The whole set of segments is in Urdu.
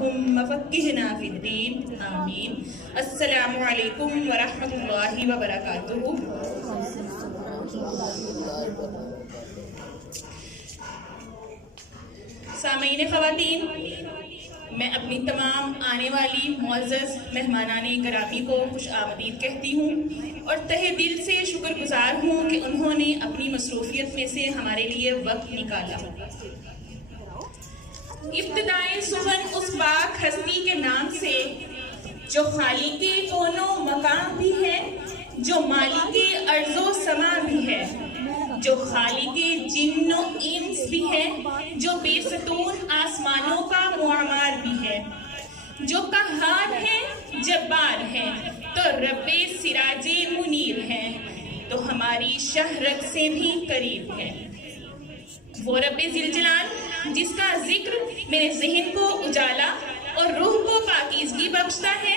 فقہنا فی الدین آمین۔ السلام علیکم ورحمۃ اللہ وبرکاتہ۔ سامعین خواتین، میں اپنی تمام آنے والی معزز مہمانان گرامی کو خوش آمدید کہتی ہوں اور تہہ دل سے شکر گزار ہوں کہ انہوں نے اپنی مصروفیت میں سے ہمارے لیے وقت نکالا۔ ابتدائے سخن اس پاک ہستی کے نام سے جو خالق کون و مکان بھی ہے، جو مالک ارض و سما بھی ہے، جو خالق جن و انس بھی ہے، جو بے ستون آسمانوں کا معمار بھی ہے، جو قہار ہے، جبار ہے، تو رب سراج منیر ہے، تو ہماری شہرت سے بھی قریب ہے۔ وہ رب ذوالجلال جس کا ذکر میرے ذہن کو اجالا اور روح کو پاکیزگی بخشتا ہے،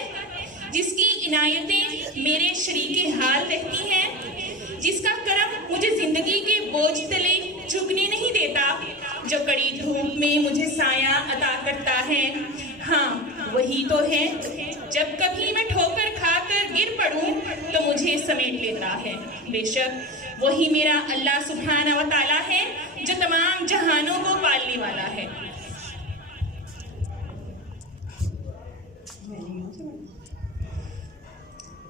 جس کی عنایتیں میرے شریک حال رہتی ہیں، جس کا کرم مجھے زندگی کے بوجھ تلے جھکنے نہیں دیتا، جو کڑی دھوپ میں مجھے سایہ عطا کرتا ہے، ہاں وہی تو ہے۔ جب کبھی میں ٹھوکر کھا کر گر پڑوں تو مجھے سمیٹ لیتا ہے۔ بے شک وہی میرا اللہ سبحانہ و تعالیٰ ہے جو تمام جہانوں کو پالنے والا ہے۔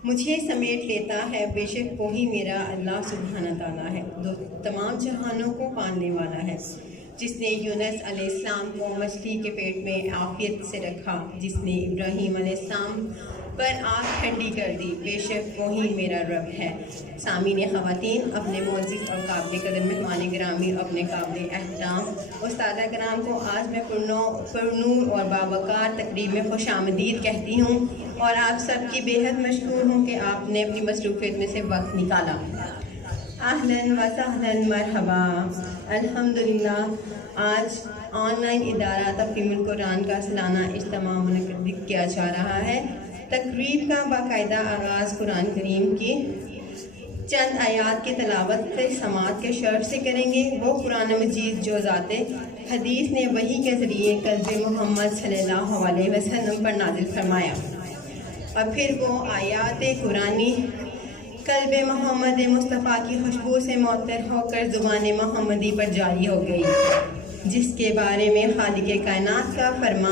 مجھے سمیٹ لیتا ہے، بے شک وہی میرا اللہ سبحانہ تعالیٰ ہے جو تمام جہانوں کو پالنے والا ہے، جس نے یونس علیہ السلام کو مچھلی کے پیٹ میں عافیت سے رکھا، جس نے ابراہیم علیہ السلام پر آگ ٹھنڈی کر دی، بے شک وہی میرا رب ہے۔ سامعین خواتین، اپنے معزز اور قابل قدر مہمان گرامی اور اپنے قابل احترام استادہ کرام کو آج میں پرنور اور باوقار تقریب میں خوش آمدید کہتی ہوں اور آپ سب کی بے حد مشکور ہوں کہ آپ نے اپنی مصروفیت میں سے وقت نکالا۔ اہلاً و سہلاً مرحبا۔ الحمدللہ آج آن لائن ادارہ تفہیم القرآن کا سالانہ اجتماع منعقد کیا جا رہا ہے۔ تقریب کا باقاعدہ آغاز قرآن کریم کی چند آیات کی تلاوت سے سماعت کے شرف سے کریں گے۔ وہ قرآن مجید جو ذات حدیث نے وحی کے ذریعے قلب محمد صلی اللہ علیہ وسلم پر نازل فرمایا، اور پھر وہ آیات قرآنی قلب محمد مصطفیٰ کی خوشبو سے معطر ہو کر زبان محمدی پر جاری ہو گئی، جس کے بارے میں خالق کائنات کا فرمان